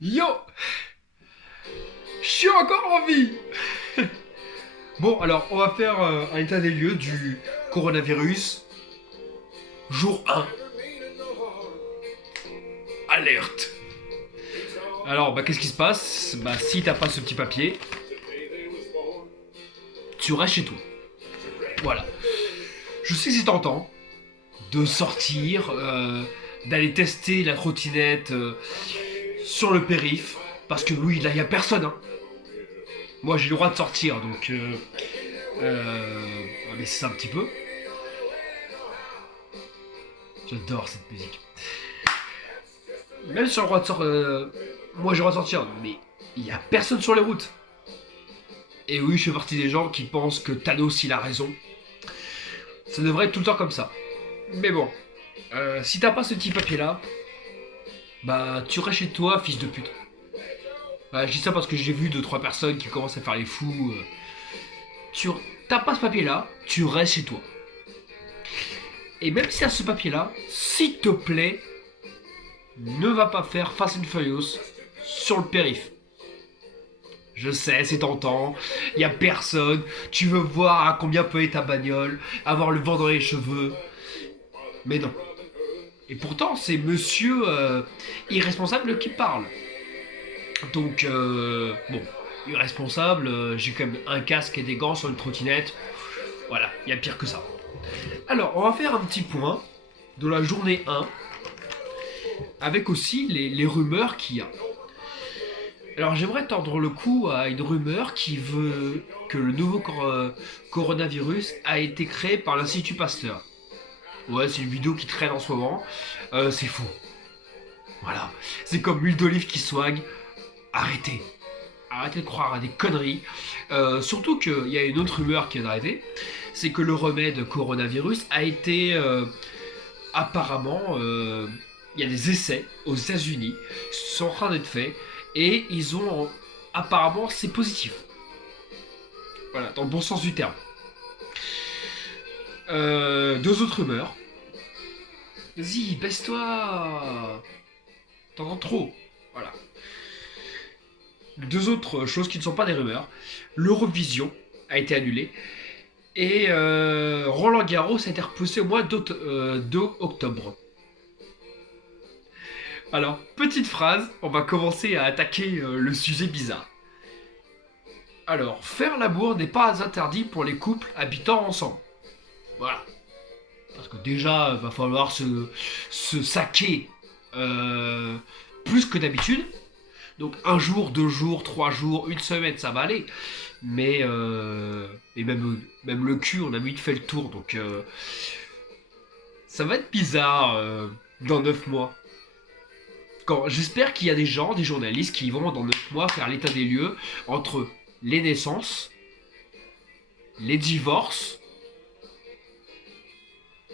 Yo, je suis encore en vie. Bon, alors, on va faire un état des lieux du coronavirus. Jour 1. Alerte. Alors, qu'est-ce qui se passe? Si t'as pas ce petit papier, tu restes chez toi. Voilà. Je sais que c'est tentant de sortir, d'aller tester la trottinette sur le périph', parce que oui, là, il y a personne, hein. Moi, j'ai le droit de sortir, donc... mais c'est ça un petit peu. J'adore cette musique. Même sur le droit de sortir... moi, j'ai le droit de sortir, mais il y a personne sur les routes. Et oui, je fais partie des gens qui pensent que Thanos, il a raison. Ça devrait être tout le temps comme ça. Mais bon, si t'as pas ce petit papier-là, tu restes chez toi, fils de pute. Je dis ça parce que j'ai vu 2-3 personnes qui commencent à faire les fous. Tu t'as pas ce papier-là, tu restes chez toi. Et même si t'as ce papier-là, s'il te plaît, ne va pas faire Fast and Furious sur le périph'. Je sais, c'est tentant, y a personne, tu veux voir à combien peut être ta bagnole, avoir le vent dans les cheveux. Mais non. Et pourtant, c'est monsieur irresponsable qui parle. Donc, bon, irresponsable, j'ai quand même un casque et des gants sur une trottinette. Voilà, il y a pire que ça. Alors, on va faire un petit point de la journée 1, avec aussi les rumeurs qu'il y a. Alors, j'aimerais tordre le cou à une rumeur qui veut que le nouveau coronavirus a été créé par l'Institut Pasteur. Ouais, c'est une vidéo qui traîne en ce moment. C'est faux. Voilà. C'est comme l'huile d'olive qui soigne. Arrêtez. Arrêtez de croire à des conneries. Surtout qu'il y a une autre rumeur qui vient d'arriver. C'est que le remède coronavirus a été apparemment... il y a des essais aux États-Unis qui sont en train d'être faits. Et ils ont... apparemment, c'est positif. Voilà, dans le bon sens du terme. Deux autres rumeurs. Vas-y, baisse-toi. T'entends trop. Voilà. Deux autres choses qui ne sont pas des rumeurs. L'Eurovision a été annulée. Et Roland Garros a été repoussé au mois d'octobre. Alors, petite phrase, on va commencer à attaquer le sujet bizarre. Alors, faire l'amour n'est pas interdit pour les couples habitant ensemble. Voilà. Parce que déjà, va falloir se saquer plus que d'habitude. Donc un jour, 2 jours, 3 jours, une semaine, ça va aller. Mais et même le cul, on a vite fait le tour. Donc ça va être bizarre dans 9 mois. J'espère qu'il y a des gens, des journalistes qui vont dans 9 mois faire l'état des lieux entre les naissances, les divorces.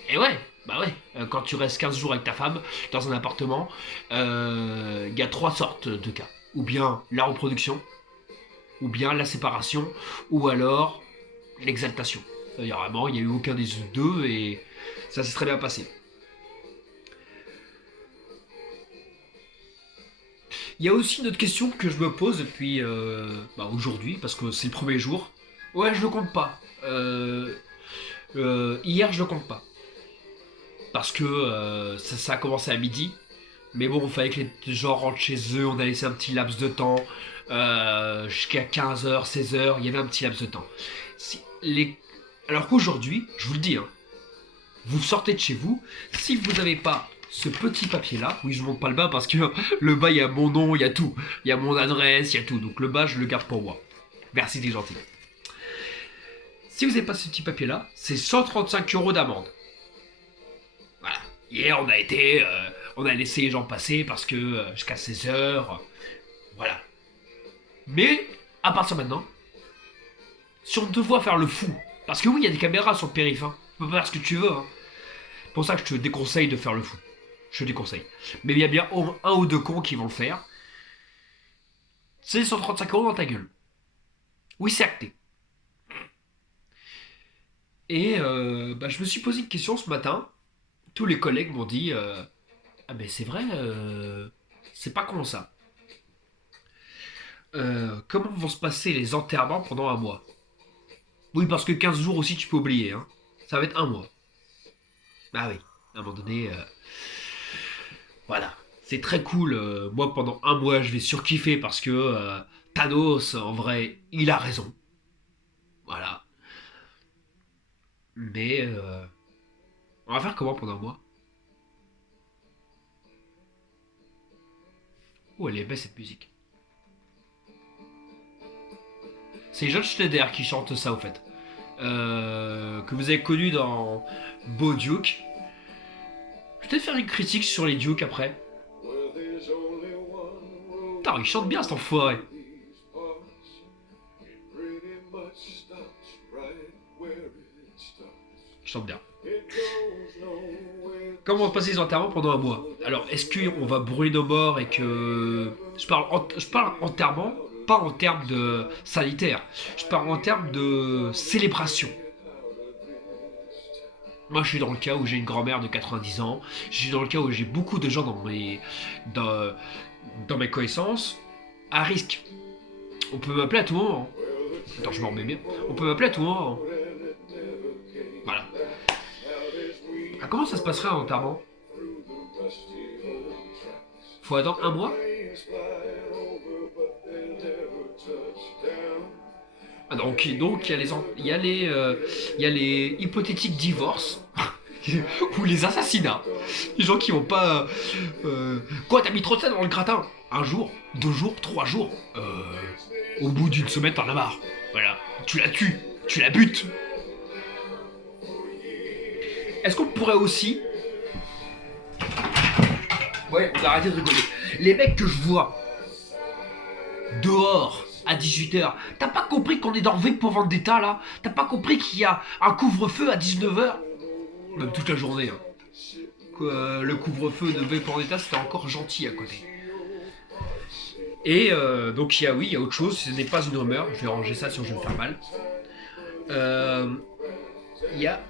Et ouais, quand tu restes 15 jours avec ta femme dans un appartement, il y a 3 sortes de cas. Ou bien la reproduction, ou bien la séparation, ou alors l'exaltation. C'est-à-dire vraiment, il n'y a eu aucun des deux et ça s'est très bien passé. Il y a aussi une autre question que je me pose depuis aujourd'hui, parce que c'est le premier jour. Ouais, je le compte pas. Hier, je le compte pas. Parce que ça a commencé à midi. Mais bon, il fallait que les gens rentrent chez eux. On a laissé un petit laps de temps. Jusqu'à 15h, 16h, il y avait un petit laps de temps. Alors qu'aujourd'hui, je vous le dis, hein, vous sortez de chez vous. Si vous n'avez pas ce petit papier-là, oui, je ne montre pas le bas parce que le bas, il y a mon nom, il y a tout. Il y a mon adresse, il y a tout. Donc le bas, je le garde pour moi. Merci, t'es gentil. Si vous n'avez pas ce petit papier-là, c'est 135 € d'amende. Voilà. Hier, on a laissé les gens passer parce que jusqu'à 16h, voilà. Mais, à partir de maintenant, si on te voit faire le fou, parce que oui, il y a des caméras sur le périph', hein, tu peux faire ce que tu veux, hein. C'est pour ça que je te déconseille de faire le fou. Je te déconseille. Mais il y a bien un ou deux cons qui vont le faire. C'est 135 € dans ta gueule. Oui, c'est acté. Et je me suis posé une question ce matin. Tous les collègues m'ont dit ah ben c'est vrai, c'est pas con ça. Comment vont se passer les enterrements pendant un mois? Oui, parce que 15 jours aussi, tu peux oublier. Hein. Ça va être un mois. Ah oui, à un moment donné, voilà. C'est très cool. Moi, pendant un mois, je vais surkiffer parce que Thanos, en vrai, il a raison. Voilà. Mais on va faire comment pendant un mois? Oh, elle est belle cette musique. C'est John Schneider qui chante ça, au fait. Que vous avez connu dans Beau Duke. Je vais peut-être faire une critique sur les Duke après. Putain, il chante bien cet enfoiré. Il chante bien. Comment on va passer les enterrements pendant un mois? Alors, est-ce qu'on va brûler nos morts et que... je parle enterrement, pas en termes de sanitaire. Je parle en termes de célébration. Moi, je suis dans le cas où j'ai une grand-mère de 90 ans. Je suis dans le cas où j'ai beaucoup de gens dans, dans mes connaissances à risque. On peut m'appeler à tout moment. Attends, je m'en remets bien. On peut m'appeler à tout moment. Voilà. Ah, comment ça se passerait en enterrement? Faut attendre un mois? Ah, donc il y a les hypothétiques divorces ou les assassinats. Les gens qui vont pas. Quoi, t'as mis trop de sel dans le gratin? Un jour, 2 jours, 3 jours. Au bout d'une semaine, t'en as marre. Voilà, tu la tues, tu la butes. Est-ce qu'on pourrait aussi. Ouais, on va arrêter de rigoler. Les mecs que je vois dehors à 18h, t'as pas compris qu'on est dans V pour Vendetta là? T'as pas compris qu'il y a un couvre-feu à 19h? Même toute la journée. Hein. Le couvre-feu de V pour Vendetta c'était encore gentil à côté. Et donc oui, il y a autre chose, ce n'est pas une rumeur, je vais ranger ça sinon je vais me faire mal.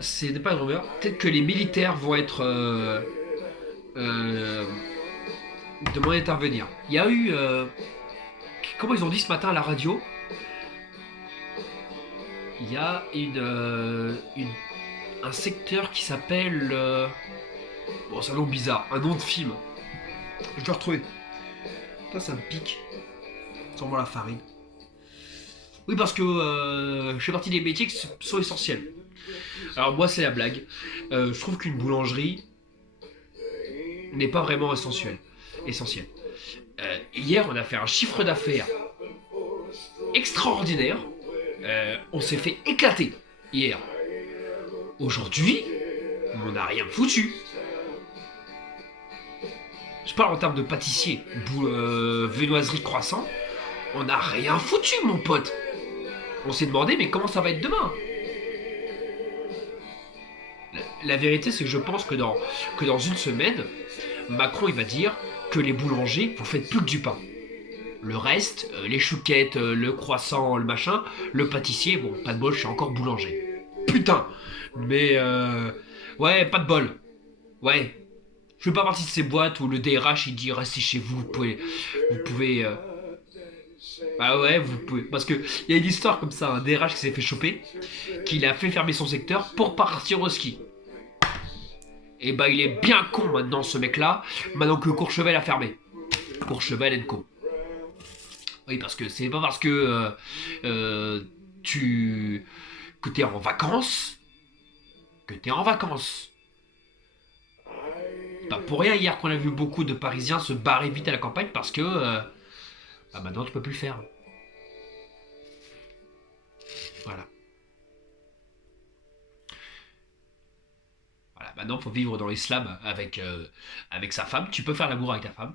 Ce n'est pas une rumeur, peut-être que les militaires vont être euh, demandés d'intervenir. Il y a eu, comment ils ont dit ce matin à la radio, il y a un secteur qui s'appelle, bon c'est un nom bizarre, un nom de film. Je dois retrouver. Ça me pique. Sûrement la farine. Oui, parce que je fais partie des métiers qui sont essentiels. Alors moi, c'est la blague. Je trouve qu'une boulangerie n'est pas vraiment essentielle. Hier, on a fait un chiffre d'affaires extraordinaire. On s'est fait éclater hier. Aujourd'hui, on n'a rien foutu. Je parle en termes de pâtissier, viennoiserie, croissant. On n'a rien foutu, mon pote. On s'est demandé, mais comment ça va être demain? La vérité, c'est que je pense que dans une semaine, Macron il va dire que les boulangers, vous faites plus que du pain. Le reste, les chouquettes, le croissant, le machin, le pâtissier, bon, pas de bol, je suis encore boulanger. Putain. Mais ouais, pas de bol. Ouais. Je fais pas partie de ces boîtes où le DRH il dit restez chez vous, vous pouvez. Bah ouais, vous pouvez. Parce que il y a une histoire comme ça, un DRH qui s'est fait choper, qu'il a fait fermer son secteur pour partir au ski. Et bah il est bien con maintenant ce mec-là, maintenant que Courchevel a fermé. Courchevel Co. Oui, parce que c'est pas parce que tu que t'es en vacances que t'es en vacances. Pas pour rien hier qu'on a vu beaucoup de Parisiens se barrer vite à la campagne parce que bah maintenant tu peux plus le faire. Voilà. Voilà. Maintenant faut vivre dans l'islam avec sa femme. Tu peux faire l'amour avec ta femme,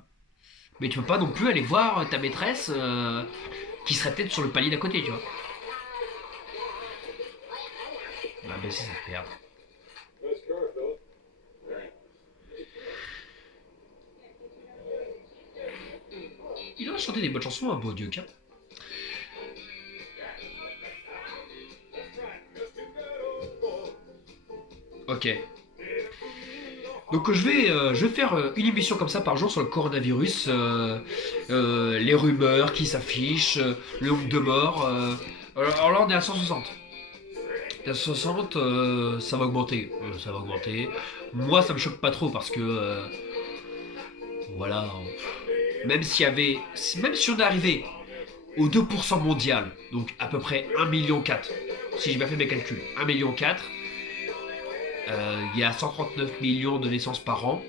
mais tu peux pas non plus aller voir ta maîtresse qui serait peut-être sur le palier d'à côté, tu vois. On va baisser cette merde. Il aurait chanté des bonnes chansons, un beau Dieu, hein. Ok. Donc je vais faire une émission comme ça par jour sur le coronavirus, les rumeurs qui s'affichent, le nombre de morts. Alors là on est à 160. À 160, ça va augmenter. Ça va augmenter. Moi ça me choque pas trop parce que voilà. Même s'il y avait. Même si on est arrivé au 2% mondial, donc à peu près 1,4 million, si j'ai bien fait mes calculs, 1,4 million, il y a 139 millions de naissances par an,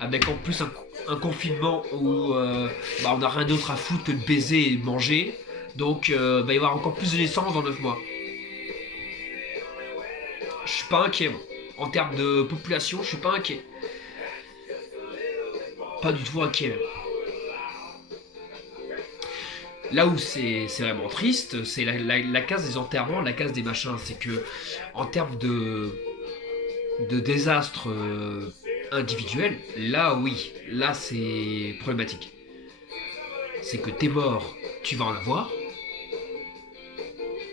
avec en plus un confinement où on n'a rien d'autre à foutre que de baiser et de manger, donc il va y avoir encore plus de naissances dans 9 mois. Je suis pas inquiet, moi. En termes de population, je suis pas inquiet. Pas du tout inquiet même. Là où c'est vraiment triste, c'est la case des enterrements, la case des machins. C'est que, en termes de désastres individuels, là oui, là c'est problématique. C'est que t'es mort, tu vas en avoir,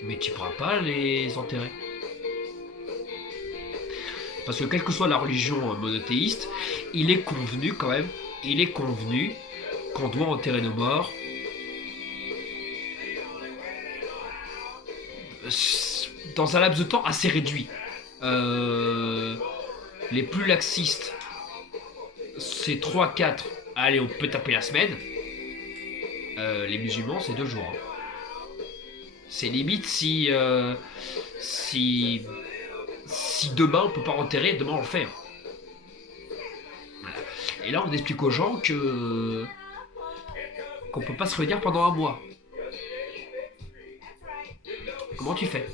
mais tu pourras pas les enterrer. Parce que quelle que soit la religion monothéiste, il est convenu quand même, il est convenu qu'on doit enterrer nos morts dans un laps de temps assez réduit. Les plus laxistes, c'est 3-4. Allez, on peut taper la semaine. Les musulmans, c'est 2 jours. Hein. C'est limite si demain on peut pas enterrer, demain on le fait. Hein. Voilà. Et là, on explique aux gens qu'on peut pas se réunir pendant 1 mois. Comment tu fais?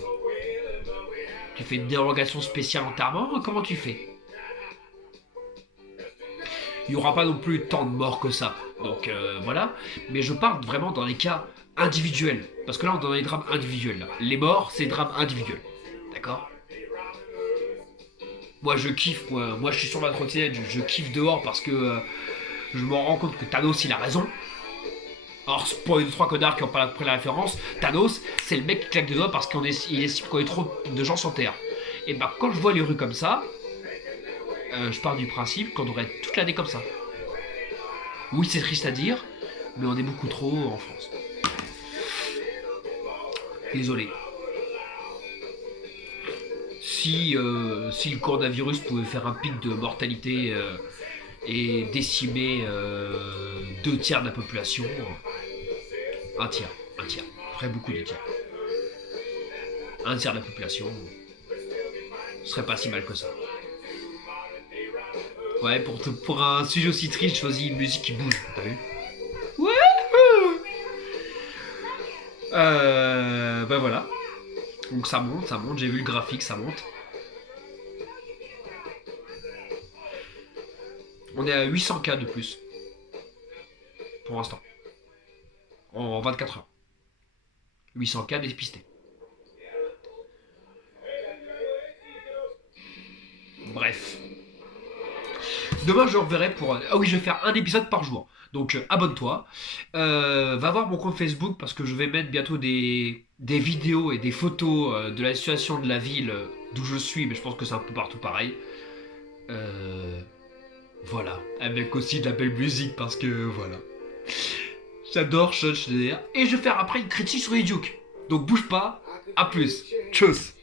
Tu fais une dérogation spéciale enterrement? Comment tu fais? Il n'y aura pas non plus tant de morts que ça. Donc voilà. Mais je parle vraiment dans les cas individuels. Parce que là, on est dans les drames individuels. Là. Les morts, c'est des drames individuels. D'accord? Moi, je kiffe. Moi, je suis sur ma trottinette. Je kiffe dehors parce que je me rends compte que Thanos, il a raison. Alors, pour les 3 connards qui n'ont pas pris la référence, Thanos, c'est le mec qui claque des doigts parce qu'il estime qu'on est trop de gens sur Terre. Et bah, quand je vois les rues comme ça, je pars du principe qu'on devrait être toute l'année comme ça. Oui, c'est triste à dire, mais on est beaucoup trop en France. Désolé. Si le coronavirus pouvait faire un pic de mortalité et décimer 2 tiers de la population, un tiers, ferait beaucoup de tiers. Un tiers de la population, ce serait pas si mal que ça. Ouais, pour un sujet aussi triste, je choisis une musique qui bouge, t'as vu? Ouais. Bah voilà. Donc ça monte, j'ai vu le graphique, ça monte. On est à 800 cas de plus. Pour l'instant. En 24 heures. 800 cas dépistés. Bref. Demain, je reverrai pour. Ah oui, je vais faire un épisode par jour. Donc, abonne-toi. Va voir mon compte Facebook parce que je vais mettre bientôt des vidéos et des photos de la situation de la ville d'où je suis, mais je pense que c'est un peu partout pareil. Voilà. Avec aussi de la belle musique parce que voilà. J'adore Schneider. Et je vais faire après une critique sur les Duke. Donc, bouge pas. À plus. Tchuss.